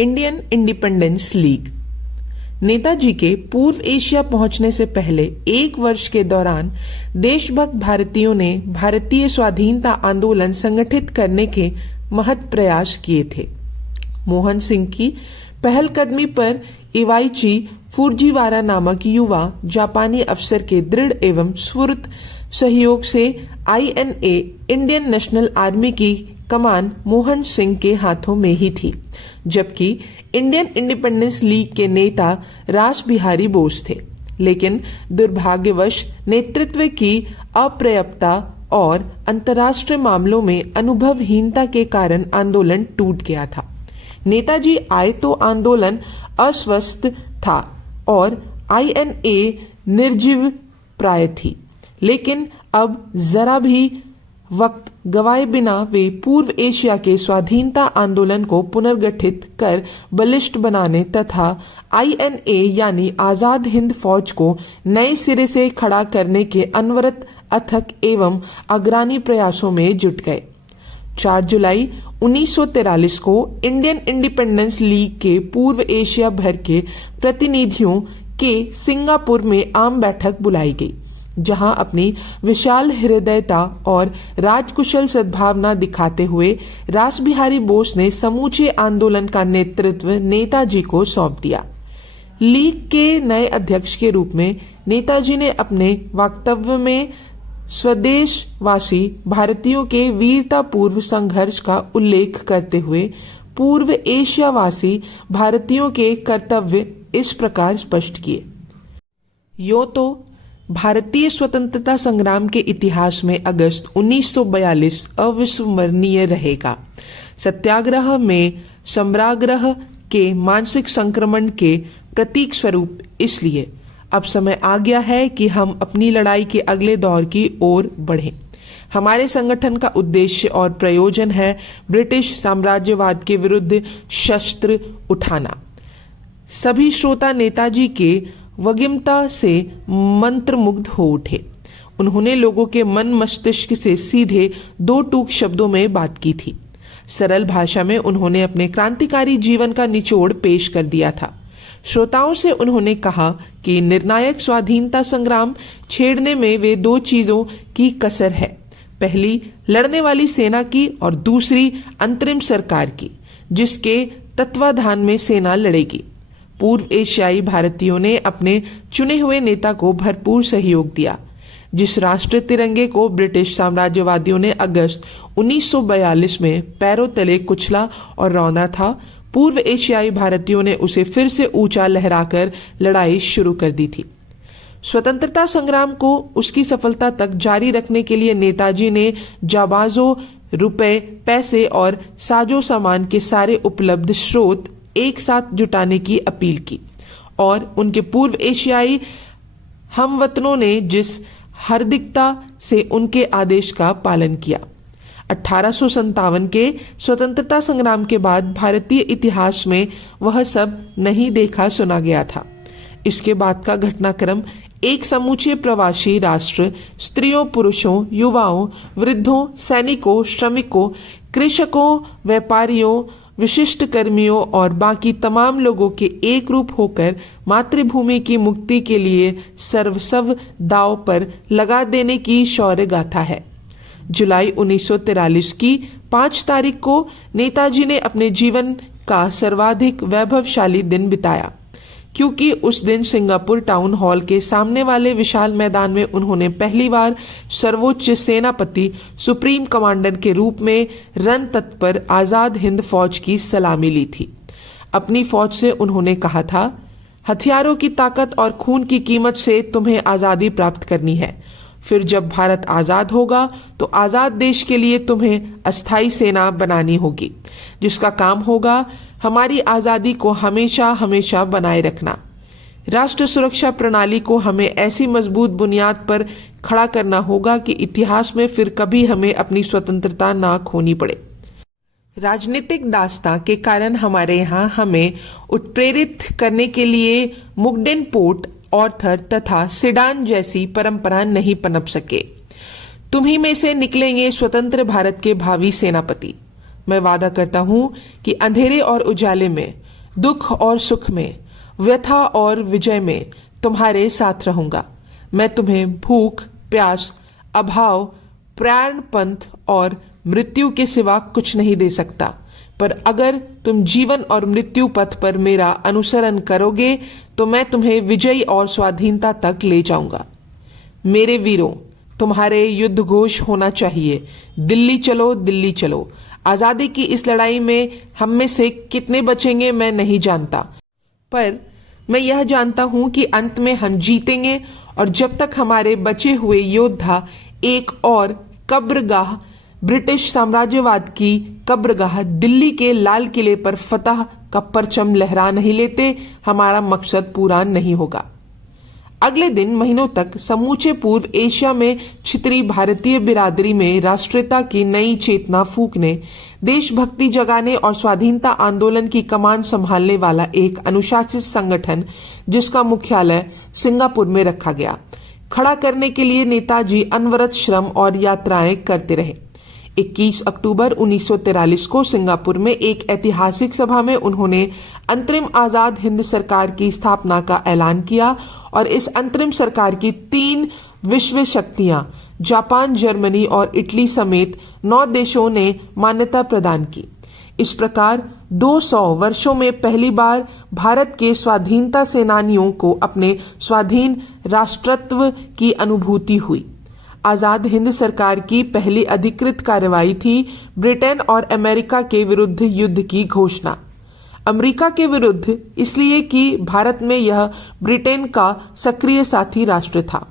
Indian independence league. Netaji के पूर्व Asia पहुंचने से पहले एक वर्ष के दौरान देशभक्त भारतीयों ने भारतीय स्वाधीनता आंदोलन संगठित करने के महत् प्रयास किए थे। मोहन सिंह की पहलकदमी पर इवाइची फुजीवारा नामक युवा जापानी अफसर के दृढ़ एवं स्फूर्त सहयोग से INA इंडियन नेशनल आर्मी की कमान मोहन सिंह के हाथों में ही थी, जबकि इंडियन इंडिपेंडेंस लीग के नेता रास बिहारी बोस थे। लेकिन दुर्भाग्यवश नेतृत्व की अपर्याप्तता और अंतर्राष्ट्रीय मामलों में अनुभवहीनता के कारण आंदोलन टूट गया था। नेताजी आए तो आंदोलन अस्वस्थ था और INA निर्जीव प्राय थी, लेकिन अब जरा भी वक्त गवाए बिना वे पूर्व एशिया के स्वाधीनता आंदोलन को पुनर्गठित कर बलिष्ठ बनाने तथा INA यानी आजाद हिंद फौज को नए सिरे से खड़ा करने के अनवरत अथक एवं अग्रणी प्रयासों में जुट गए। 4 जुलाई 1943 को इंडियन इंडिपेंडेंस लीग के पूर्व एशिया भर के प्रतिनिधियों के सिंगापुर में आम बैठक बुलाई गई, जहां अपनी विशाल हृदयता और राजकुशल सद्भावना दिखाते हुए रास बिहारी बोस ने समूचे आंदोलन का नेतृत्व नेताजी को सौंप दिया। लीग के नए अध्यक्ष के रूप में नेताजी ने अपने वक्तव्य में स्वदेशवासी भारतीयों के वीरतापूर्व संघर्ष का उल्लेख करते हुए पूर्व एशियावासी भारतीयों के कर्तव्य इस प्रकार स्पष्ट किए। यो तो भारतीय स्वतंत्रता संग्राम के इतिहास में अगस्त 1942 अविस्मरणीय रहेगा। सत्याग्रह में समराग्रह के मानसिक संक्रमण के प्रतीक स्वरूप इसलिए अब समय आ गया है कि हम अपनी लड़ाई के अगले दौर की ओर बढ़ें। हमारे संगठन का उद्देश्य और प्रयोजन है ब्रिटिश साम्राज्यवाद के विरुद्ध शस्त्र उठाना। सभी श्रोता नेताजी के वगिमता से मंत्रमुग्ध हो उठे। उन्होंने लोगों के मन मस्तिष्क से सीधे 2 टूक शब्दों में बात की थी। सरल भाषा में उन्होंने अपने क्रांतिकारी जीवन का निचोड़ पेश कर दिया था। श्रोताओं से उन्होंने कहा कि निर्णायक स्वाधीनता संग्राम छेड़ने में वे 2 चीजों की कसर है, पहली लड़ने वाली सेना की और दूसरी अंतरिम सरकार की, जिसके तत्वाधान में सेना लड़ेगी। पूर्व एशियाई भारतीयों ने अपने चुने हुए नेता को भरपूर सहयोग दिया। जिस राष्ट्रीय तिरंगे को ब्रिटिश साम्राज्यवादियों ने अगस्त 1942 में पैरों तले कुचला और रौंदा था, पूर्व एशियाई भारतीयों ने उसे फिर से ऊंचा लहराकर लड़ाई शुरू कर दी थी। स्वतंत्रता संग्राम को उसकी सफलता तक जारी रखने के लिए नेताजी ने जाबाजों, रुपए, पैसे और साजो सामान के सारे उपलब्ध स्रोत एक साथ जुटाने की अपील की और उनके पूर्व एशियाई हमवतनों ने जिस हार्दिकता से उनके आदेश का पालन किया। 1857 के स्वतंत्रता संग्राम के बाद भारतीय इतिहास में वह सब नहीं देखा सुना गया था। इसके बाद का घटनाक्रम एक समूचे प्रवासी राष्ट्र स्त्रियों, पुरुषों, युवाओं, वृद्धों, सैनिकों, श्रमिकों, कृषकों, व्यापारियों, विशिष्ट कर्मियों और बाकी तमाम लोगों के एक रूप होकर मातृभूमि की मुक्ति के लिए सर्वस्व दांव पर लगा देने की शौर्य गाथा है। जुलाई 1943 की 5 तारीख को नेताजी ने अपने जीवन का सर्वाधिक वैभवशाली दिन बिताया, क्योंकि उस दिन सिंगापुर टाउन हॉल के सामने वाले विशाल मैदान में उन्होंने पहली बार सर्वोच्च सेनापति सुप्रीम कमांडर के रूप में रण तत्पर आजाद हिंद फौज की सलामी ली थी। अपनी फौज से उन्होंने कहा था, हथियारों की ताकत और खून की कीमत से तुम्हें आजादी प्राप्त करनी है। फिर जब भारत आजाद होगा तो आजाद देश के लिए तुम्हें अस्थायी सेना बनानी होगी, जिसका काम होगा हमारी आजादी को हमेशा हमेशा बनाए रखना। राष्ट्र सुरक्षा प्रणाली को हमें ऐसी मजबूत बुनियाद पर खड़ा करना होगा कि इतिहास में फिर कभी हमें अपनी स्वतंत्रता ना खोनी पड़े। राजनीतिक दास्तां के कारण हमारे यहाँ हमें उत्प्रेरित करने के लिए मुगडेन पोर्ट, ऑर्थर तथा सिडान जैसी परंपरा नहीं पनप सके। तुम्ही में से निकलेंगे स्वतंत्र भारत के भावी सेनापति। मैं वादा करता हूं कि अंधेरे और उजाले में दुख और सुख में, व्यथा और विजय में तुम्हारे साथ रहूंगा। मैं तुम्हें भूख, प्यास, अभाव, प्राणपंथ और मृत्यु के सिवा कुछ नहीं दे सकता, पर अगर तुम जीवन और मृत्यु पथ पर मेरा अनुसरण करोगे तो मैं तुम्हें विजयी और स्वाधीनता तक ले जाऊंगा। मेरे वीरों, तुम्हारे युद्ध घोष होना चाहिए, दिल्ली चलो, दिल्ली चलो। आजादी की इस लड़ाई में हम में से कितने बचेंगे मैं नहीं जानता, पर मैं यह जानता हूं कि अंत में हम जीतेंगे, और जब तक हमारे बचे हुए योद्धा एक और कब्रगाह, ब्रिटिश साम्राज्यवाद की कब्रगाह दिल्ली के लाल किले पर फतह का परचम लहरा नहीं लेते, हमारा मकसद पूरा नहीं होगा। अगले दिन महीनों तक समूचे पूर्व एशिया में छितरी भारतीय बिरादरी में राष्ट्रीयता की नई चेतना फूंकने, देशभक्ति जगाने और स्वाधीनता आंदोलन की कमान संभालने वाला एक अनुशासित संगठन, जिसका मुख्यालय सिंगापुर में रखा गया, खड़ा करने के लिए नेताजी अनवरत श्रम और यात्राएं करते रहे। 21 अक्टूबर 1943 को सिंगापुर में एक ऐतिहासिक सभा में उन्होंने अंतरिम आजाद हिंद सरकार की स्थापना का ऐलान किया, और इस अंतरिम सरकार की 3 विश्व शक्तियां जापान, जर्मनी और इटली समेत 9 देशों ने मान्यता प्रदान की। इस प्रकार 200 वर्षों में पहली बार भारत के स्वाधीनता सेनानियों को अपने स्वाधीन राष्ट्रत्व की अनुभूति हुई। आजाद हिंद सरकार की पहली अधिकृत कार्रवाई थी ब्रिटेन और अमेरिका के विरुद्ध युद्ध की घोषणा। अमेरिका के विरुद्ध इसलिए कि भारत में यह ब्रिटेन का सक्रिय साथी राष्ट्र था।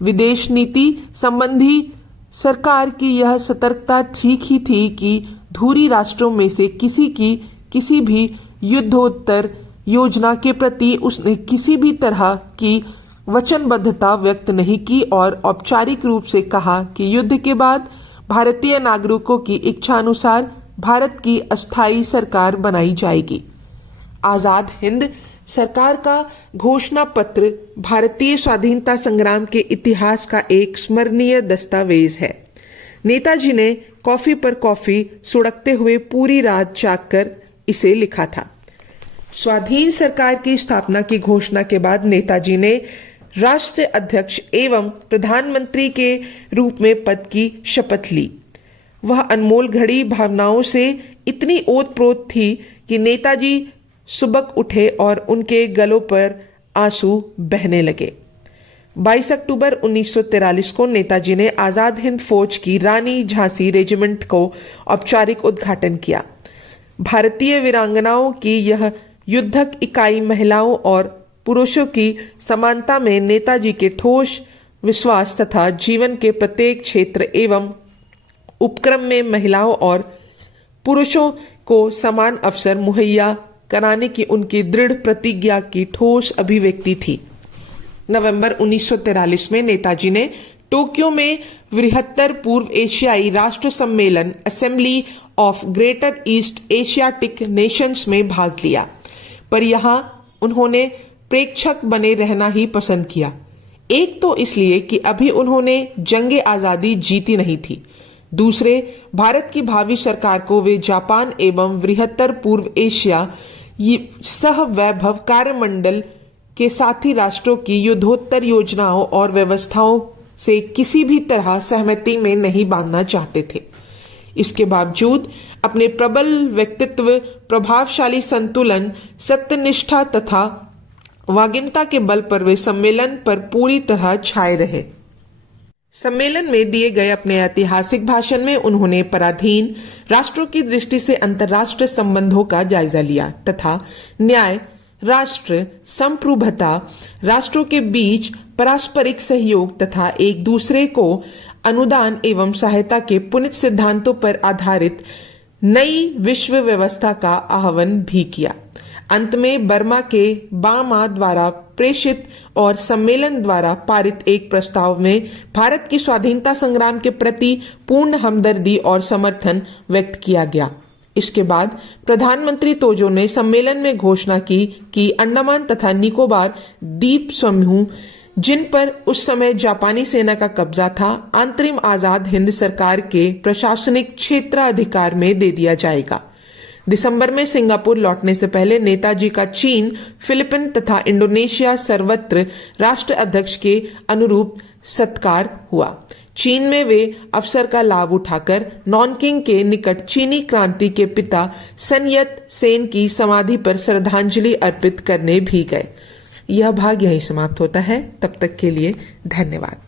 विदेश नीति संबंधी सरकार की यह सतर्कता ठीक ही थी कि धुरी राष्ट्रों में से किसी भी युद्धोत्तर योजना के प्रति उसने किसी भी तरह की वचनबद्धता व्यक्त नहीं की, और औपचारिक रूप से कहा कि युद्ध के बाद भारतीय नागरिकों की इच्छानुसार भारत की अस्थायी सरकार बनाई जाएगी। आजाद हिंद सरकार का घोषणा पत्र भारतीय स्वाधीनता संग्राम के इतिहास का एक स्मरणीय दस्तावेज है। नेताजी ने कॉफी पर कॉफी सुड़कते हुए पूरी रात जागकर इसे लिखा था। स्वाधीन सरकार की स्थापना की घोषणा के बाद नेताजी ने राष्ट्रीय अध्यक्ष एवं प्रधानमंत्री के रूप में पद की शपथ ली। वह अनमोल घड़ी भावनाओं से इतनी ओतप्रोत थी कि नेताजी सुबक उठे और उनके गलों पर आंसू बहने लगे। 22 अक्टूबर 1943 को नेताजी ने आजाद हिंद फौज की रानी झांसी रेजिमेंट को औपचारिक उद्घाटन किया। भारतीय वीरांगनाओं की यह युद्धक इकाई महिलाओं और पुरुषों की समानता में नेताजी के ठोस विश्वास तथा जीवन के प्रत्येक क्षेत्र एवं उपक्रम में महिलाओं और पुरुषों को समान अवसर मुहैया कराने की उनकी दृढ़ प्रतिज्ञा की ठोस अभिव्यक्ति थी। नवंबर 1943 में नेताजी ने टोक्यो में बृहत्तर पूर्व एशियाई राष्ट्र सम्मेलन assembly of greater east Asiatic Nations में भाग लिया, पर यहाँ उन्होंने प्रेक्षक बने रहना ही पसंद किया। एक तो इसलिए कि अभी उन्होंने जंगे आजादी जीती नहीं थी, दूसरे भारत की भावी सरकार को वे जापान एवं बृहत्तर पूर्व एशिया सह वैभव कार्यमंडल के साथी राष्ट्रों की युद्धोत्तर योजनाओं और व्यवस्थाओं से किसी भी तरह सहमति में नहीं बांधना चाहते थे। इसके बावजूद अपने प्रबल व्यक्तित्व, प्रभावशाली संतुलन, सत्यनिष्ठा तथा वागिमता के बल पर वे सम्मेलन पर पूरी तरह छाए रहे। सम्मेलन में दिए गए अपने ऐतिहासिक भाषण में उन्होंने पराधीन राष्ट्रों की दृष्टि से अंतर्राष्ट्रीय संबंधों का जायजा लिया तथा न्याय, राष्ट्र संप्रभुता, राष्ट्रों के बीच पारस्परिक सहयोग तथा एक दूसरे को अनुदान एवं सहायता के पुनित सिद्धांतों पर आधारित नई विश्व व्यवस्था का आह्वान भी किया। अंत में बर्मा के बामा द्वारा प्रेषित और सम्मेलन द्वारा पारित एक प्रस्ताव में भारत की स्वाधीनता संग्राम के प्रति पूर्ण हमदर्दी और समर्थन व्यक्त किया गया। इसके बाद प्रधानमंत्री तोजो ने सम्मेलन में घोषणा की कि अंडमान तथा निकोबार द्वीप समूह, जिन पर उस समय जापानी सेना का कब्जा था, अंतरिम आजाद हिंद सरकार के प्रशासनिक क्षेत्राधिकार में दे दिया जाएगा। दिसंबर में सिंगापुर लौटने से पहले नेताजी का चीन, फिलीपीन तथा इंडोनेशिया सर्वत्र राष्ट्र अध्यक्ष के अनुरूप सत्कार हुआ। चीन में वे अवसर का लाभ उठाकर नॉनकिंग के निकट चीनी क्रांति के पिता सन यत सेन की समाधि पर श्रद्धांजलि अर्पित करने भी गए। यह भाग यहीं समाप्त होता है। तब तक के लिए धन्यवाद।